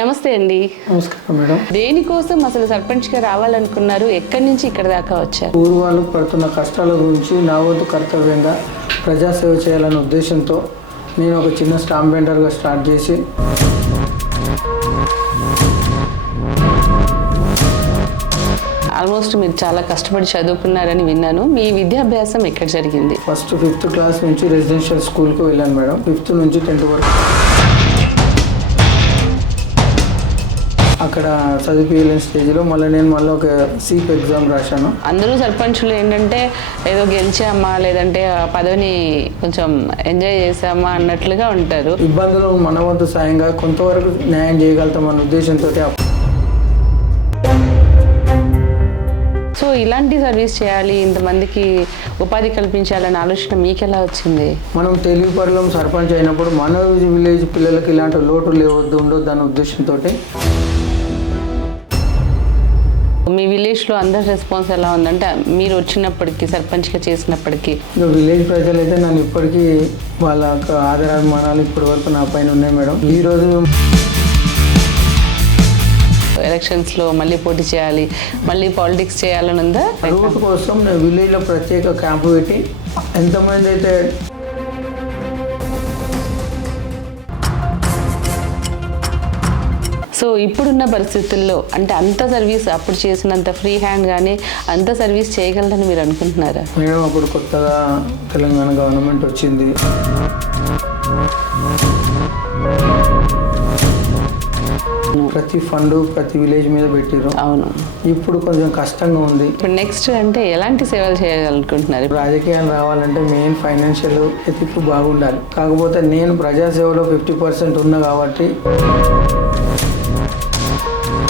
నమస్తే అండి. నమస్కారం మేడం. దేనికోసం అసలు సర్పంచ్గా రావాలనుకున్నారు? ఎక్కడి నుంచి ఇక్కడ దాకా వచ్చారు? ఊరు వాళ్ళు పడుతున్న కష్టాల గురించి నా వంతు కర్తవ్యంగా ప్రజాసేవ చేయాలనే ఉద్దేశంతో నేను ఒక చిన్న స్టాంప్ వెండర్గా స్టార్ట్ చేసి ఆల్మోస్ట్ మీరు చాలా కష్టపడి చదువుకున్నారని విన్నాను. మీ విద్యాభ్యాసం ఎక్కడ జరిగింది? ఫస్ట్ ఫిఫ్త్ క్లాస్ నుంచి రెసిడెన్షియల్ స్కూల్కి వెళ్ళాను మేడం. ఫిఫ్త్ నుంచి టెన్త్ వరకు. అక్కడ చదివించలేని స్టేజ్లో మళ్ళీ నేను మళ్ళీ ఒక సీప్ ఎగ్జామ్ రాశాను. అందరూ సర్పంచులు ఏంటంటే ఏదో గెలిచామా లేదంటే ఆ పదవిని కొంచెం ఎంజాయ్ చేసామా అన్నట్లుగా ఉంటారు. ఇబ్బందులు మన వంతు సాయంగా కొంతవరకు న్యాయం చేయగలుగుతామన్న ఉద్దేశంతో సో ఇలాంటి సర్వీస్ చేయాలి ఇంతమందికి ఉపాధి కల్పించాలనే ఆలోచన మీకు ఎలా వచ్చింది? మనం తెలుగు పరులం సర్పంచ్ అయినప్పుడు మన విలేజ్ పిల్లలకి ఇలాంటి లోటు లేవద్దు ఉండొద్దు అన్న ఉద్దేశంతో మీ విలేజ్లో అందరి రెస్పాన్స్ ఎలా ఉందంటే మీరు వచ్చినప్పటికీ సర్పంచ్గా చేసినప్పటికీ? విలేజ్ ప్రజలైతే నన్ను ఇప్పటికీ వాళ్ళ ఆదరాభిమానాలు ఇప్పటి వరకు నా పైన ఉన్నాయి మేడం. ఈరోజు ఎలక్షన్స్లో మళ్ళీ పోటీ చేయాలి మళ్ళీ పాలిటిక్స్ చేయాలని ఉందా రూట్ కోసం విలేజ్లో ప్రత్యేక క్యాంపు పెట్టి ఎంతమంది అయితే సో ఇప్పుడున్న పరిస్థితుల్లో అంటే అంత సర్వీస్ అప్పుడు చేసినంత ఫ్రీ హ్యాండ్ కానీ అంత సర్వీస్ చేయగలరని మీరు అనుకుంటున్నారా? మేడం అప్పుడు కొత్తగా తెలంగాణ గవర్నమెంట్ వచ్చింది. ప్రతి ఫండ్ ప్రతి విలేజ్ మీద పెట్టిర్రు. అవును. ఇప్పుడు కొంచెం కష్టంగా ఉంది. ఇప్పుడు నెక్స్ట్ అంటే ఎలాంటి సేవలు చేయాలనుకుంటున్నారు రాజకీయాలు రావాలంటే మెయిన్ ఫైనాన్షియల్ ఎథిక్ బాగుండాలి. కాకపోతే నేను ప్రజాసేవలో ఫిఫ్టీ పర్సెంట్ ఉన్నా కాబట్టి Thank you.